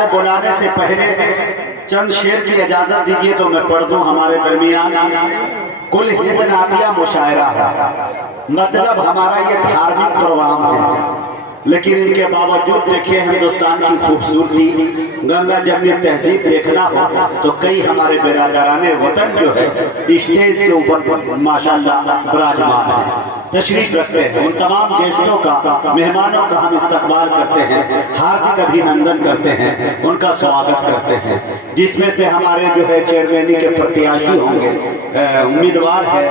को बुलाने से पहले चंद शेर की इजाजत दीजिए तो मैं पढ़ दूं हमारे दरमियान। कुल हिंद नातिया मुशायरा है, मतलब हमारा ये धार्मिक प्रोग्राम है, लेकिन इनके बावजूद देखिए हिंदुस्तान की खूबसूरती, गंगा जमनी तहजीब देखना हो तो कई हमारे बिरादराने वतन जो है स्टेज के ऊपर माशाल्लाह विराजमान है, तशरीफ रखते हैं। उन तमाम गेस्टों का, मेहमानों का हम इस्तकबाल करते हैं, हार्दिक अभिनंदन करते हैं, उनका स्वागत करते हैं। जिसमें से हमारे जो है चेयरमैनी के प्रत्याशी होंगे, उम्मीदवार है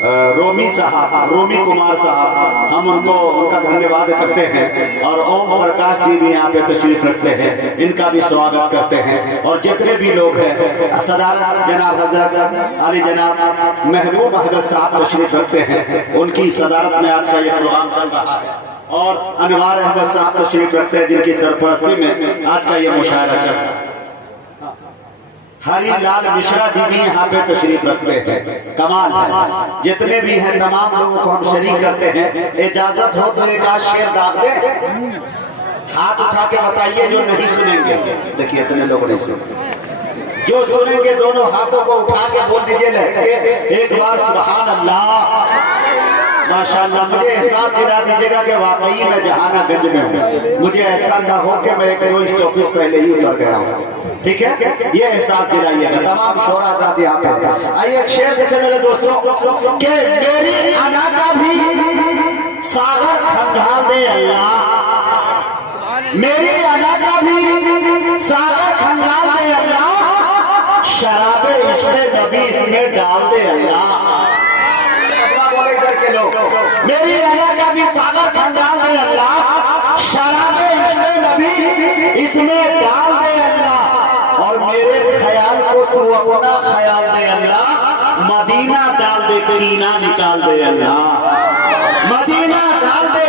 रोमी कुमार साहब, हम उनका धन्यवाद करते हैं। और ओम प्रकाश जी भी यहाँ पे तशरीफ रखते हैं, इनका भी स्वागत करते हैं। और जितने भी लोग हैं, सदारत जनाब हजरत अली जनाब महबूब अहमद साहब तशरीफ रखते हैं, उनकी सदारत में आज का ये प्रोग्राम चल रहा है। और अनवार अहमद साहब तशरीफ रखते हैं, जिनकी सरपरस्ती में आज का ये मुशायरा चल रहा है। हरिलाल मिश्रा जी भी यहाँ पे तशरीफ रखते हैं, कमाल है। जितने भी हैं तमाम लोगों को हम शरीक करते हैं। इजाजत हो तो एक आध शेर दाग दे, हाथ उठा के बताइए जो नहीं सुनेंगे। देखिए इतने लोग नहीं सुनेंगे, जो सुनेंगे दोनों हाथों को उठा के बोल दीजिए लहके एक बार सुभान अल्लाह माशाल्लाह। मुझे एहसास दिला दीजिएगा कि वाकई मैं जहानागंज में हूँ, मुझे ऐसा ना हो कि मैं एक दो स्टॉपेज पहले ही उतर गया हूँ, ठीक है? ये एहसास दिलाइएगा तमाम शोरा आजाद यहाँ पे। आइए एक शेर देखे मेरे दोस्तों कि मेरी अदा का भी सागर खंगाल दे अल्लाह, मेरी अदा का भी सागर खंगाल दे अल्लाह, शराबे इश्क़ नबी इसमें डाल दे अल्लाह। इधर के लोग, मेरी अदा का भी सागर खंगाल दे अल्लाह, शराबे इश्क़ नबी इसमें डाल दे अल्लाह। और मेरे ख्याल को तू अपना ख्याल दे अल्लाह, मदीना डाल दे कीना निकाल दे अल्लाह, मदीना डाल दे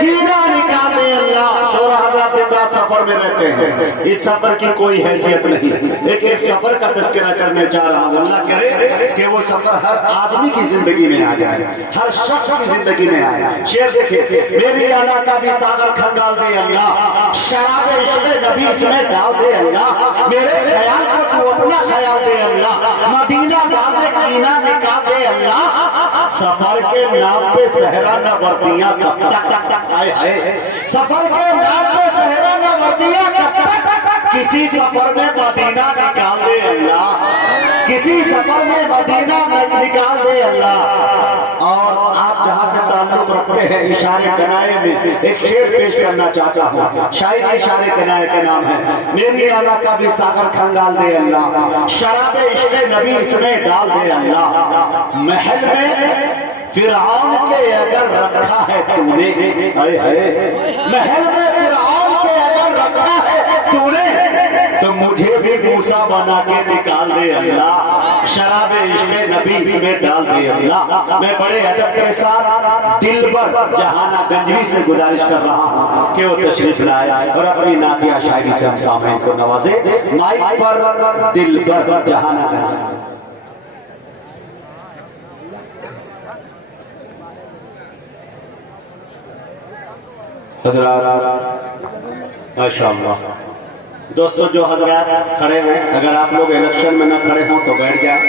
कीना निकाल दे अल्लाह। शोरा हज़रात दिन रात सफर में रहते हैं, इस सफर की कोई हैसियत नहीं, एक सफर का तज़किरा करने जा रहा हूँ। अल्लाह करे कि वो सफर हर आदमी की जिंदगी में आ जाए, हर शख्स की जिंदगी में आए। शेर देखिए, मेरी आला का भी सागर खंगाल दे अल्लाह, शराब इश्क़ नबी इसमें डाल दे अल्लाह, मेरे ख्याल को तू अपना ख्याल दे अल्लाह, मदीना डाल दे कीना निकाल दे अल्लाह। सफर के नाम पे सहरा न वर्दियां कब तक, आए आए सफर के नाम पे सहरा न वर्दियां कब तक, किसी सफर में मदीना निकाल दे अल्लाह, किसी सफर में मदीना निकाल दे अल्लाह। और आप जहां से ताल्लुक रखते हैं इशारे कनाए में एक शेर पेश करना चाहता हूँ। शायद इशारे कनाए का नाम है, मेरी आला का भी सागर खंगाल दे अल्लाह, शराबे इश्क़ नबी इसमें डाल दे अल्लाह। महल में फिरौन के अगर रखा है तूने, हाय हाय, महल में फिरौन के अगर रखा है तूने, तो मुझे भी मूसा बना के निकाल दे अल्लाह, शराबे इश्क़ नबी इसमें डाल दे अल्लाह। मैं बड़े अदब के साथ दिलबर जहानागंजवी से गुजारिश कर रहा हूँ कि वो तशरीफ लाए और अपनी नातिया शायरी से हम सामईन को नवाजे। माइक पर दिलबर जहानागंज। माशाअल्लाह दोस्तों, जो हजरात खड़े हैं, अगर आप लोग इलेक्शन में न खड़े हों तो बैठ जाए।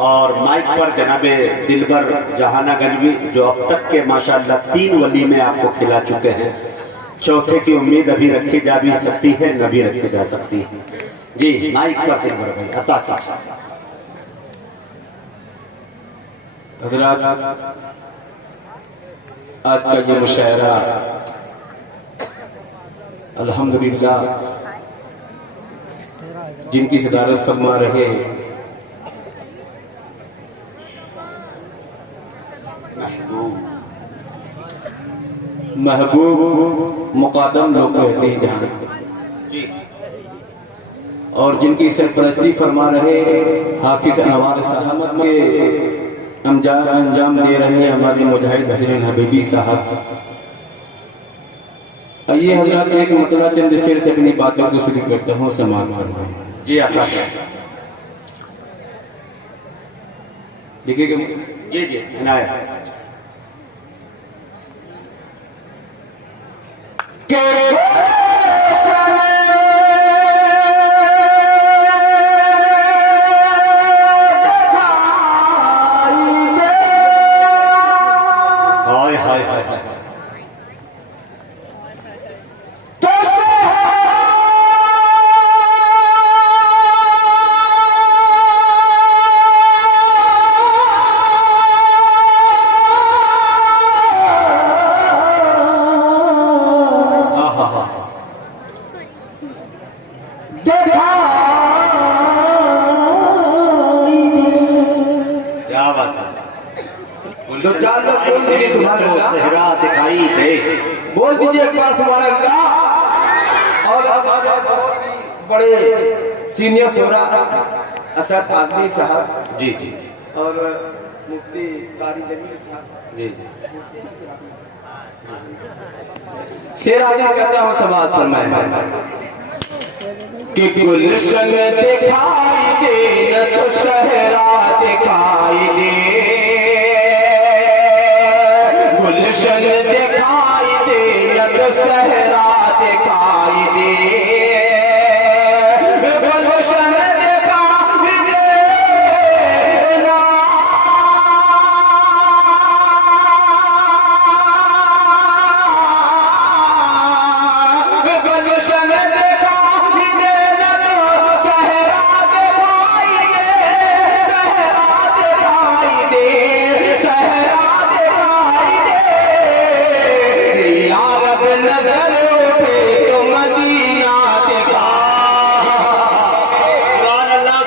और माइक पर जनाबे दिलबर जहानागंजवी जो अब तक के माशाअल्लाह 3 वली में आपको खिला चुके हैं, चौथे की उम्मीद अभी रखी जा भी सकती है, न भी रखी जा सकती है। जी माइक पर दिलबर भाई अता कीजिए। हजरात आज का ये मुशायरा अल्हम्दुलिल्लाह जिनकी सदारत फरमा रहे महबूब मुक़ादम लोग कहते हैं जहाँ, और जिनकी सरपरस्ती फरमा रहे हाफिज अनवार साहब के अंजाम दे रहे हैं हमारे मुजाहिद हसनैन हबीबी साहब। आइए हजरत एक मतला चंद शेर से अपनी बातों को शुरू करता हूँ, समाज फरमाएं। जी आप देखिएगा। जी जी इनायत। के क्या बात है। तो चार लोग बोल दीजिए सुभान तो अल्लाह, सेहरा दिखाई दे। बोल दीजिए एक बार सुभान अल्लाह। और अब बहुत ही बड़े सीनियर शोरा असद आदमी साहब जी जी और मुफ्ती कारी जमील साहब जी जी। शेर हाजिर करता हूँ समाज फरमाए कि गुलशन दिखाई दे न तो शहरा दिखाई दे, गुलशन दिखाई दे न तो शहरा दिखाई दे, गुलशन दिखाई दे ना गुलशन दिखाई दे न तो सहरा दिखाई दे, सहरा दिखाई दे, सहरा दिखाई दे, या रब नजर उठे तो मदीना दिखा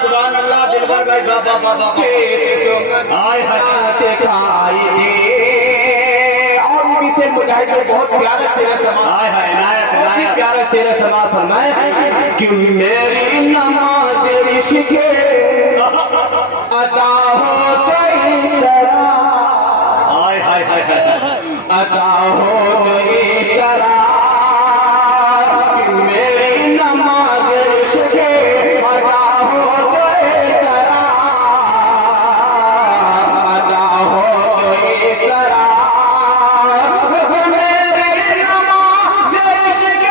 सुभान अल्लाह दिलबर भाई बाबा बाबा हाय हाय दिखाई दे। और भी से मुजाहिद ने बहुत प्यारे शेर समाज, हाय हाय इनायत बहुत ही इनायत। प्यारे शेर समाज फरमाए कि मेरी नमाज इश्क अदा हो गई तरह, हाय हाय हाय हाय। अदा हो गई तरह कि मेरी नमाज इश्क अदा हो गई तरह, अदा हो गई तरह मेरी नमाज इश्क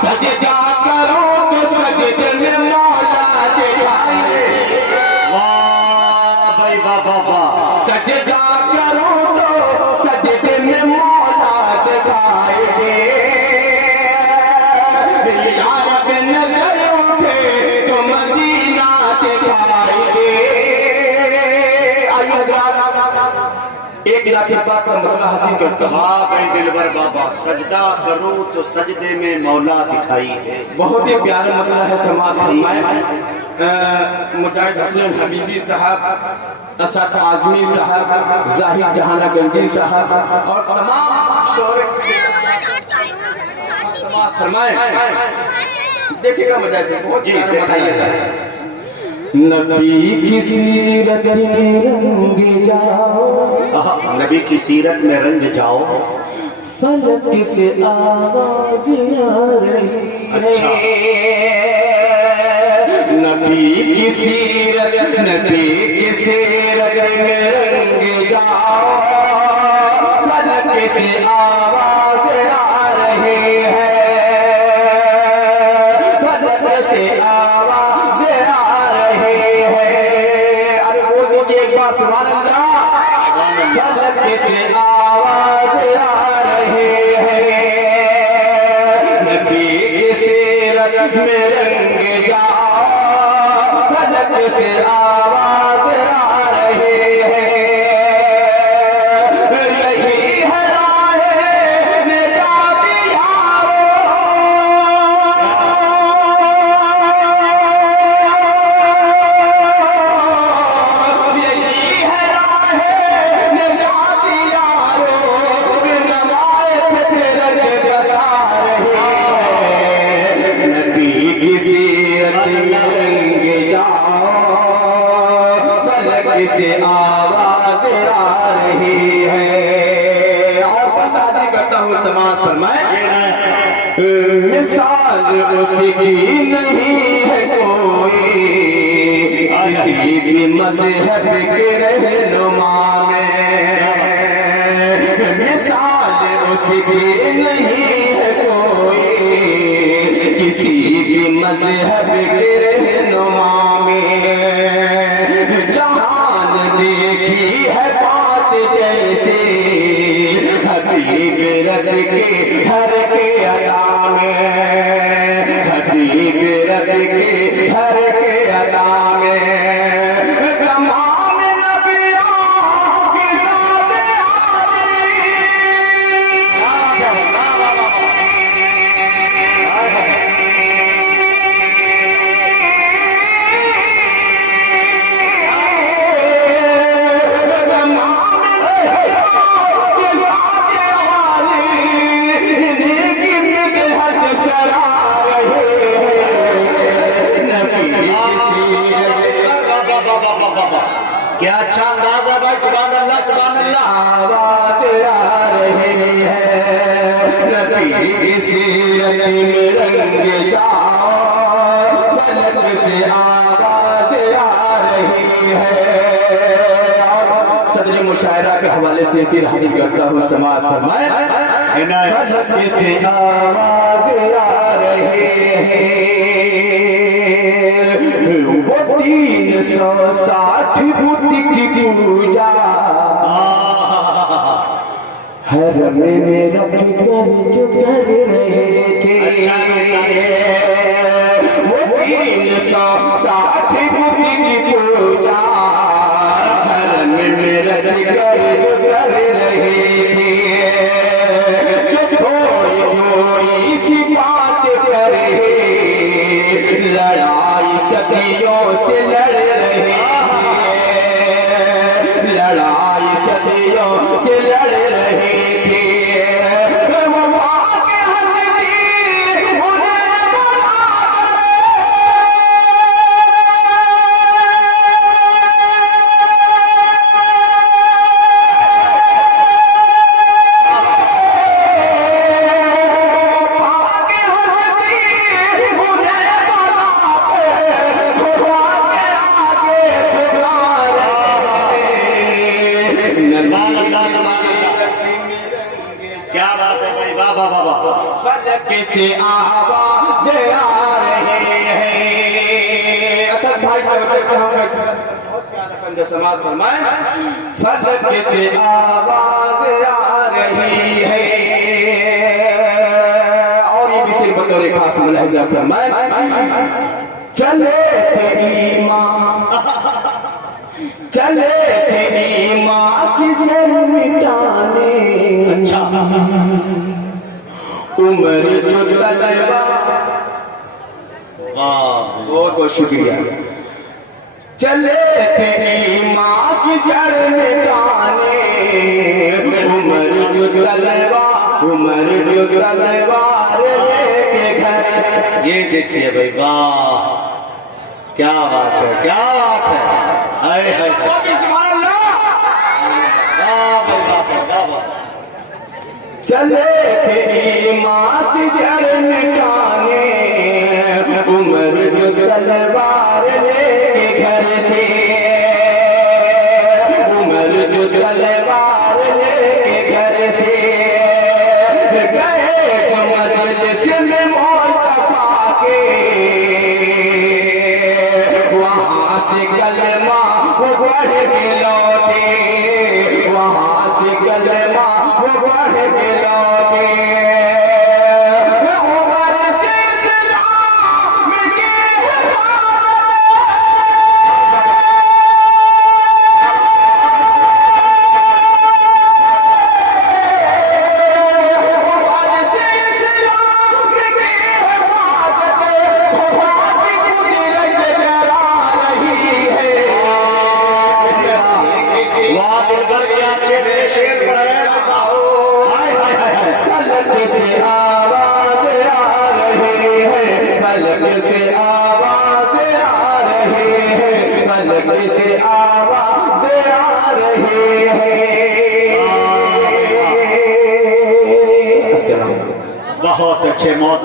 सजदा करो तो सजदे में मौला दिखाई दे, वाह भाई वाह वाह वाह। सजदा करो तो सजदे में मौला दिखाई दे, या रब नजर उठे तो मदीना दिखाई दे। आइए हजरात, एक लाख बात का मतलब हासिल करता हूँ। वाह भाई दिलबर बाबा, सजदा करूं तो सजदे में मौला दिखाई दे। बहुत ही प्यारा मतलब है समाज फरमाए मुजाहिद हसन हबीबी साहब, असद आजमी साहब, जाहिद जहानागंजी साहब और तमाम शोरे समाज फरमाए। देखिएगा मजा बहुत जी दिखाइएगा। नबी की सीरत में रंग जाओ, नबी की सीरत में रंग जाओ, फलक से आवाज आ रही अच्छा। है। नबी की सीरत, नबी की सीरत में रंग जाओ, फलक से आवाज आ रही है, फलक से आवाज आ रही है। अरे बोल दीजिए एक बार सुभान अल्लाह। फलक से आवाज आ रही है, नबी की सीरत में रंग जाओ, फलक से आवाज आ रही है। यही है राह निजात यारो, यही है राह निजात यारो, नवाए फितरत बता रही है। नबी की सीरत में रंग जाओ, फलक से आवाज आ रही है। और बता दी करता हूँ समाज फरमाए मिसाल उसकी नहीं है कोई, किसी भी मज़हब के रहनुमा में। मिसाल उसकी नहीं है कोई, किसी भी मज़हब के रहनुमा में। जहान देखी है बात जैसे हबीब रब के हर के अदा में। क्या अच्छा अंदाज है भाई, सुभान अल्लाह सुभान अल्लाह। आवाज आ रही है नबी की सीरत में रंग जाओ, फलक से आवाज आ रही है। सदर मुशायरा के हवाले से सिर हाजिर करता हूँ, समाअत फरमाए। फलक से आवाज आ रही है, वो 360 बुत की पूजा हरम में रख कर जो कर रहे थे। वो 360 बुत की पूजा हरम में रख कर जो कर रहे थे। जो थोड़ी थोड़ी सी बात करे, लड़ाई सदियों से लड़ रहे हैं, लड़ाई सदियों से लड़ रहे थे। वो आगे हंसती उन्हें क्या बात है भाई, वाह वाह वाह वाह। फलक से आवाज आ रहे हैं। असल भाई मैं कहूँगा बहुत प्यारा बंदा समाअत फरमाए। फलक से आवाज आ रही है, और ये भी सिर्फ बतौर खास मुलाहिजा फरमाए। चले थे ईमान, चले थे ईमान की जड़ मिटाने। अच्छा उम्र जो तलवार, बहुत बहुत शुक्रिया। चले थे ईमान की जड़ मिटाने, उम्र जो तलवार, उम्र जो तलवार लेके घर। ये देखिए भाई, वाह क्या बात है, क्या बात है। हाय हाय सुभान अल्लाह। वाह भाई वाह वाह। चले थे ईमान की जड़ मिटाने, उम्र जो तलवार लेके घर से, उम्र जो तलवार लेके घर से गए जो मजलिस में मुस्तफा के, वहाँ से कलमा वो बढ़ के लौटे, वहाँ से कलमा वो बढ़ के लौटे। उम्र से इस्लाम की से आवाज आ रही है, फलक से आवाज आ रही है। बहुत अच्छे मौत।